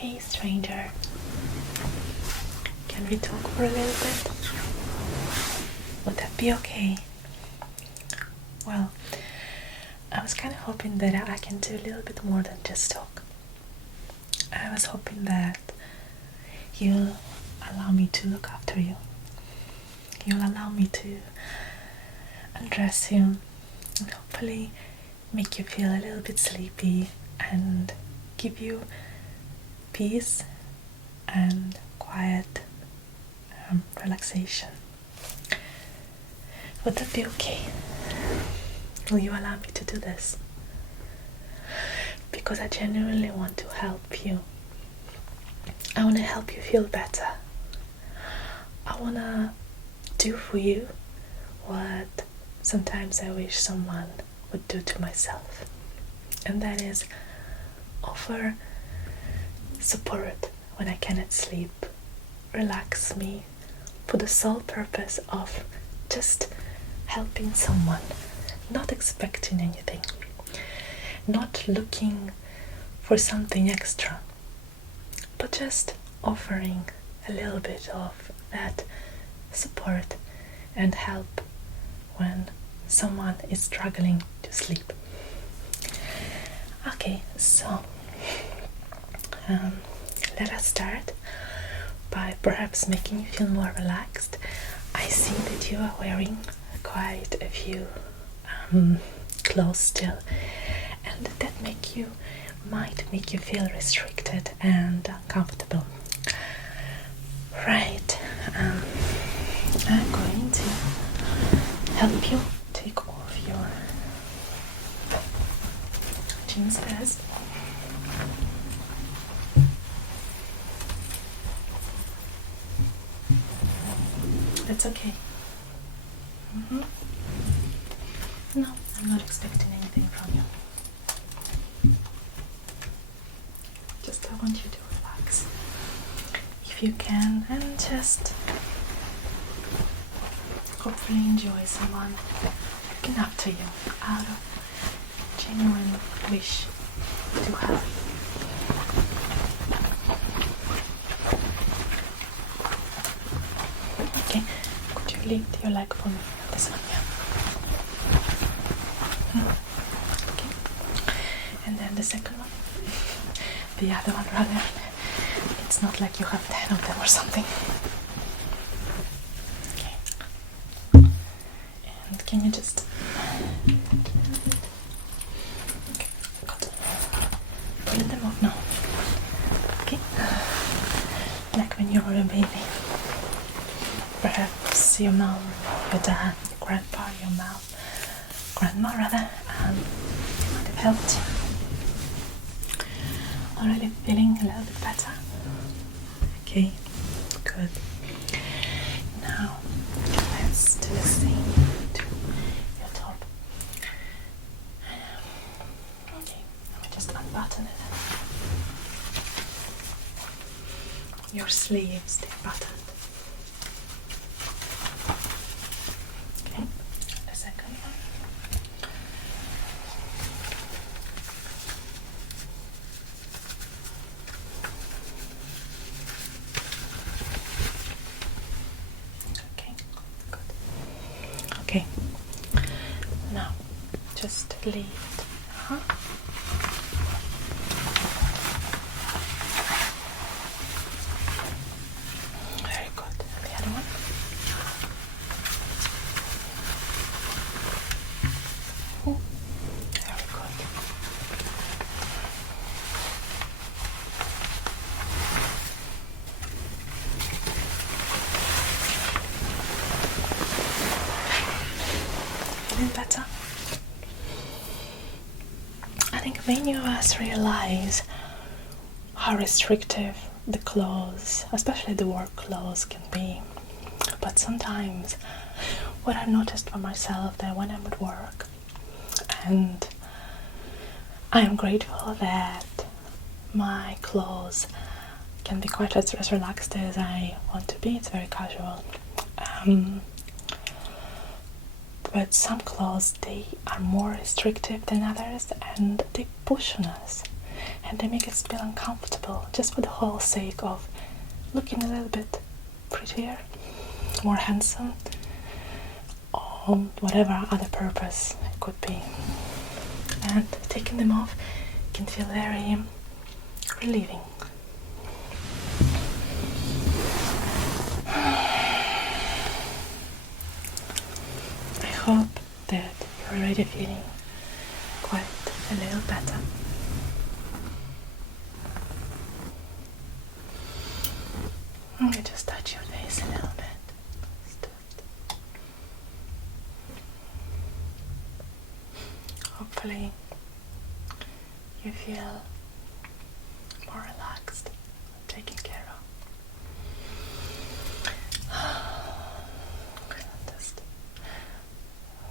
Hey stranger, can we talk for a little bit? Would that be okay? Well, I was kind of hoping that I can do a little bit more than just talk. I was hoping that you'll allow me to look after you. You'll allow me to undress you and hopefully make you feel a little bit sleepy and give you peace and quiet relaxation. Would that be okay? Will you allow me to do this? Because I genuinely want to help you. I want to help you feel better. I want to do for you what sometimes I wish someone would do to myself. And that is offer support when I cannot sleep, relax me for the sole purpose of just helping someone, not expecting anything, not looking for something extra, but just offering a little bit of that support and help when someone is struggling to sleep. Okay, so let us start by perhaps making you feel more relaxed. I see that you are wearing quite a few clothes still, and that might make you feel restricted and uncomfortable. Right, I'm going to help you take off your jeans first. That's okay. No, I'm not expecting anything from you. Just I want you to relax if you can, and just hopefully enjoy someone looking after you out of genuine wish to help. Okay, could you lift your leg for me? This one, yeah. Okay, and then the second one, the other one rather. It's not like you have 10 of them or something. Okay, and can you just pull them off now? Okay, like when you were a baby. Perhaps your mom, your dad, your grandpa, your mom, grandma rather, might have helped. Already feeling a little bit better? Okay, good. Now, let's do the same to your top. Okay, let me just unbutton it. Your sleeves, they're buttoned. Okay, the second one. Okay, good. Okay, now just leave it. Very good. The other one. Very good. Feeling better? I think many of us realize how restrictive the clothes, especially the work clothes, can be. But sometimes what I've noticed for myself, that when I'm at work, and I am grateful that my clothes can be quite as relaxed as I want to be. It's very casual. But some clothes, they are more restrictive than others, and they push on us. and they make us feel uncomfortable just for the whole sake of looking a little bit prettier, more handsome, or whatever other purpose it could be. And taking them off can feel very relieving. I hope that you're already feeling quite a little better. I'm going to just touch your face a little bit. Hopefully you feel more relaxed and taken care of.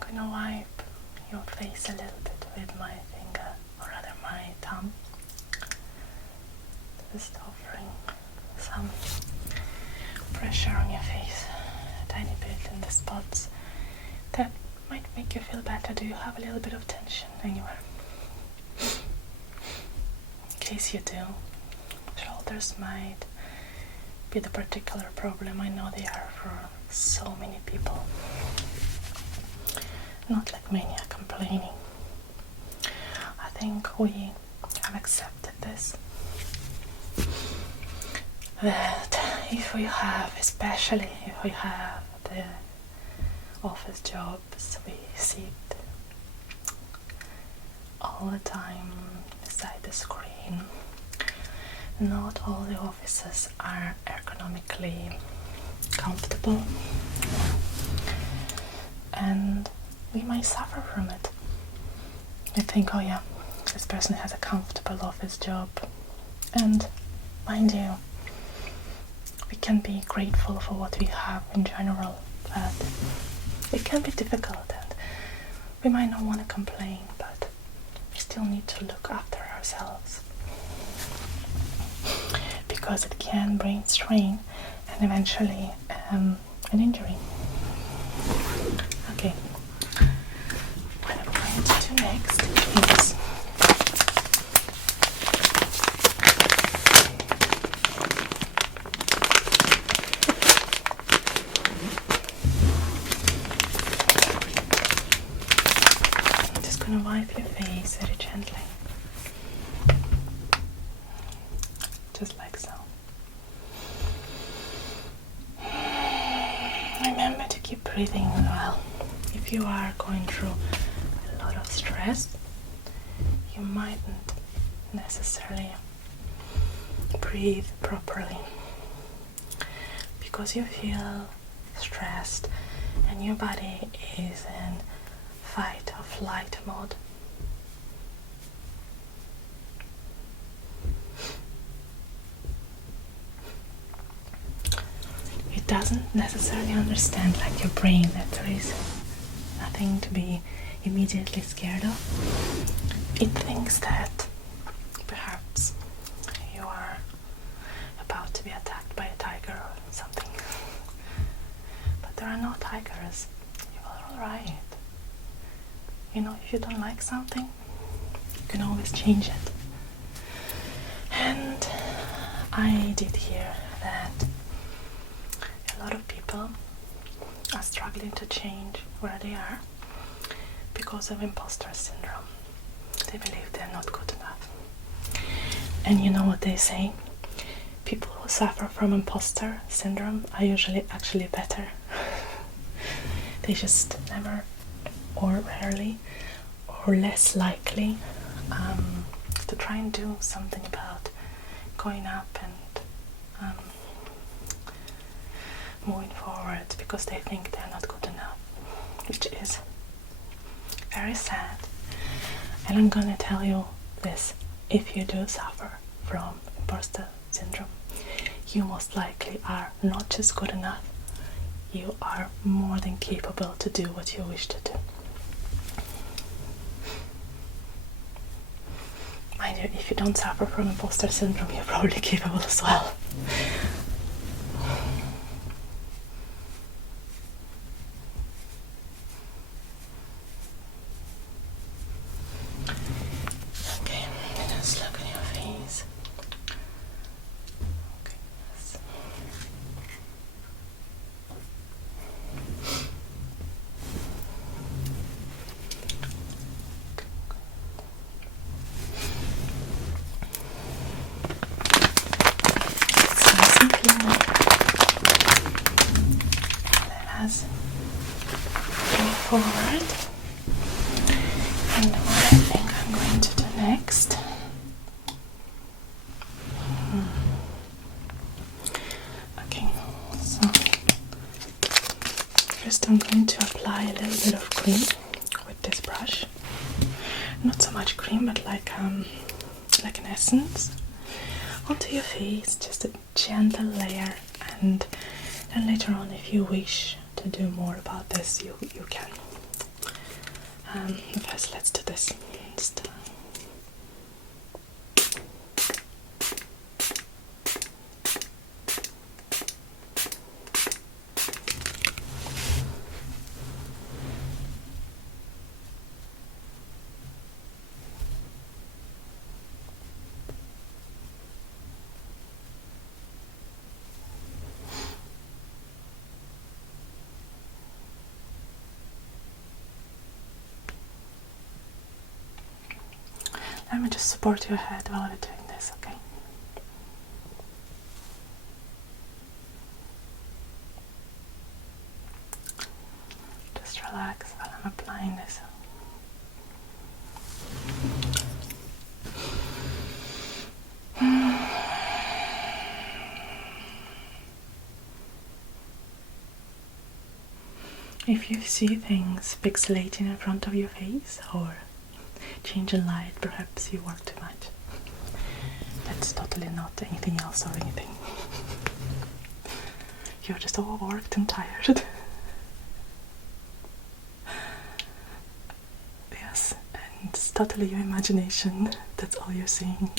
I'm gonna wipe your face a little bit with my finger, or rather my thumb, just offering some pressure on your face, a tiny bit in the spots that might make you feel better. Do you have a little bit of tension anywhere? In case you do, shoulders might be the particular problem. I know they are for so many people. Not like many are complaining. I think we have accepted this. That if we have, especially if we have the office jobs, we sit all the time beside the screen. Not all the offices are ergonomically comfortable, and we might suffer from it. We think, oh yeah, this person has a comfortable office job, and mind you, we can be grateful for what we have in general, but it can be difficult and we might not want to complain, but we still need to look after ourselves, because it can bring strain and eventually an injury. Okay, what I'm going to do next is I'm just going to wipe your face very gently, just like so. Remember to keep breathing well. If you are going through a lot of stress, you mightn't necessarily breathe properly because you feel stressed and your body is in fight or flight mode. It doesn't necessarily understand, like your brain, that there is nothing to be immediately scared of. It thinks that perhaps you are about to be attacked by a tiger or something. But there are no tigers. You are alright. You know, if you don't like something, you can always change it. And I did hear that a lot of people are struggling to change where they are because of imposter syndrome. They believe they're not good enough. And you know what they say? People who suffer from imposter syndrome are usually actually better. They just never, or rarely, or less likely to try and do something about going up and moving forward, because they think they're not good enough, which is very sad. And I'm gonna tell you this: if you do suffer from imposter syndrome, you most likely are not just good enough, you are more than capable to do what you wish to do. Mind you, if you don't suffer from imposter syndrome, you're probably capable as well. Okay, just look at your forward. And what I think I'm going to do next. Okay, so first I'm going to apply a little bit of cream with this brush. Not so much cream, but like an essence onto your face, just a gentle layer, and then later on, if you wish to do more about this, you can. First, let's do this. Let me just support your head while we're doing this, okay? Just relax while I'm applying this. If you see things pixelating in front of your face or change in light, perhaps you work too much. That's totally not anything else or anything. You're just overworked and tired. Yes, and it's totally your imagination. That's all you're seeing.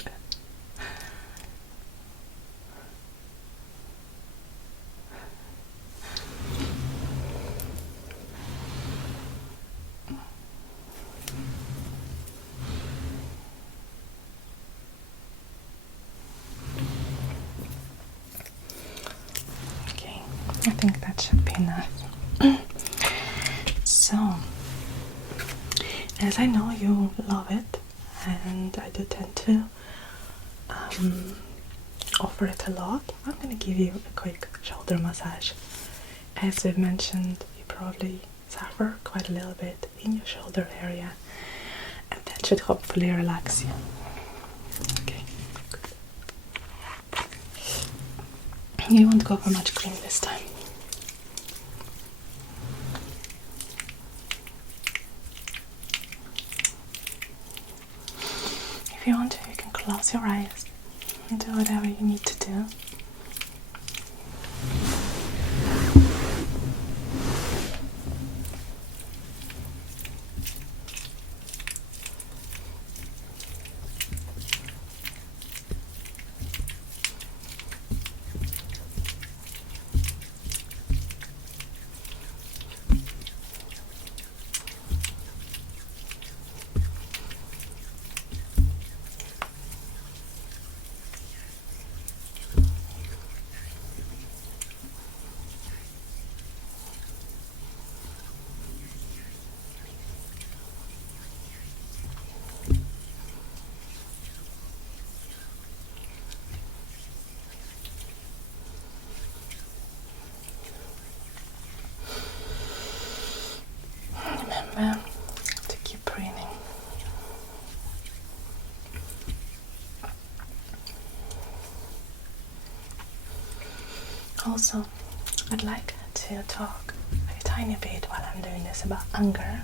I think that should be enough. So, as I know you love it, and I do tend to offer it a lot, I'm going to give you a quick shoulder massage. As I've mentioned, you probably suffer quite a little bit in your shoulder area, and that should hopefully relax you. Okay. You won't go for much cream this time. If you want to, you can close your eyes and do whatever you need to do. Remember to keep breathing. Also, I'd like to talk a tiny bit while I'm doing this about anger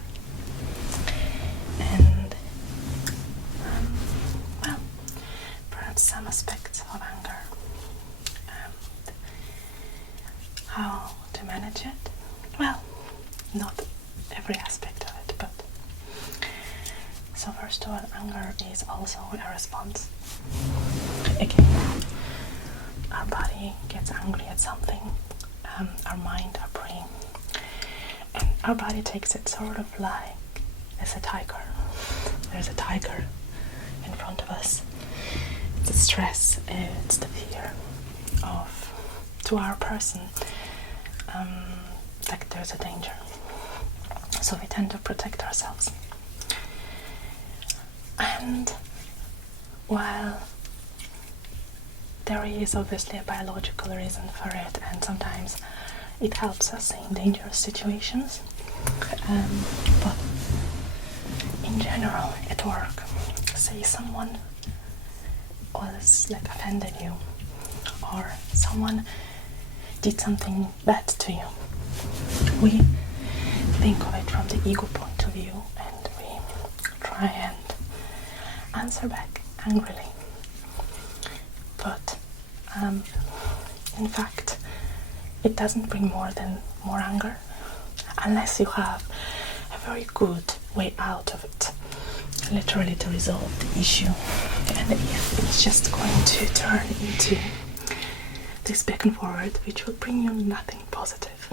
and, well, perhaps some aspects of anger and how to manage it. Well, not every aspect of it, but so first of all, anger is also a response. Again, our body gets angry at something, our mind, our brain, and our body takes it sort of like as a tiger. There's a tiger in front of us. It's the stress, it's the fear of, to our person, like there's a danger. So we tend to protect ourselves. And while there is obviously a biological reason for it, and sometimes it helps us in dangerous situations. But in general, at work, say someone was like offended you, or someone did something bad to you. We think of it from the ego point of view, and we try and answer back angrily. But in fact, it doesn't bring more anger, unless you have a very good way out of it, literally to resolve the issue. And if it's just going to turn into this back and forward, which will bring you nothing positive,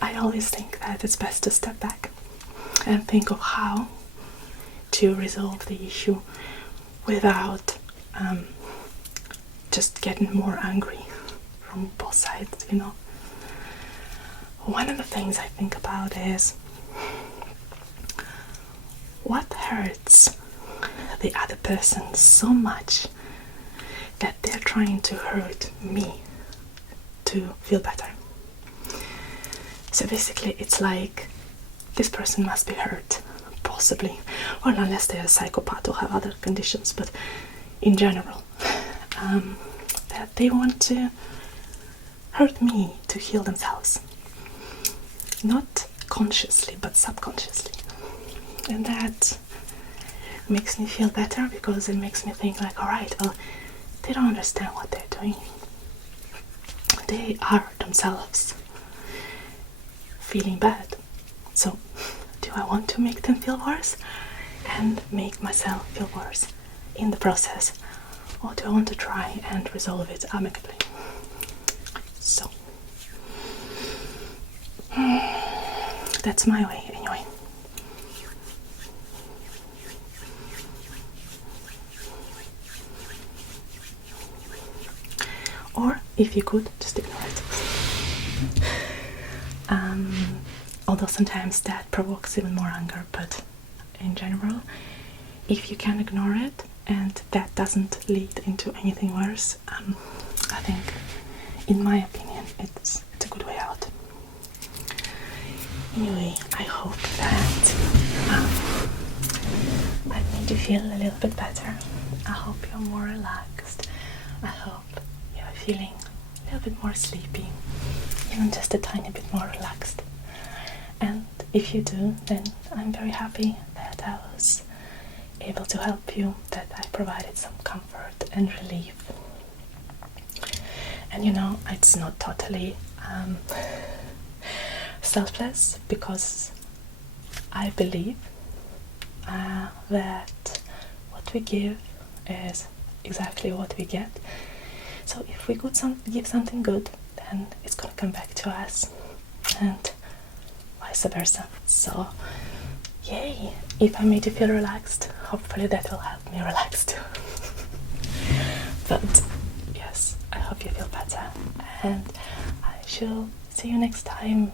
I always think that it's best to step back and think of how to resolve the issue without just getting more angry from both sides, you know. One of the things I think about is what hurts the other person so much that they're trying to hurt me to feel better. So basically it's like this person must be hurt, possibly, or unless they're a psychopath or have other conditions, but in general, that they want to hurt me to heal themselves. Not consciously, but subconsciously. And that makes me feel better, because it makes me think like, alright, well, they don't understand what they're doing. They are themselves feeling bad. So, do I want to make them feel worse and make myself feel worse in the process? Or do I want to try and resolve it amicably? So, that's my way anyway. Or, if you could, just ignore it. Although sometimes that provokes even more anger, but in general, if you can ignore it and that doesn't lead into anything worse, I think, in my opinion, it's a good way out. Anyway, I hope that I've made you feel a little bit better. I hope you're more relaxed. I hope you're feeling a little bit more sleepy, even just a tiny bit more relaxed. And if you do, then I'm very happy that I was able to help you, that I provided some comfort and relief. And you know, it's not totally selfless, because I believe that what we give is exactly what we get. So if we give something good, then it's gonna come back to us, and vice versa. So yay! If I made you feel relaxed, hopefully that will help me relax too. But yes, I hope you feel better, and I shall see you next time.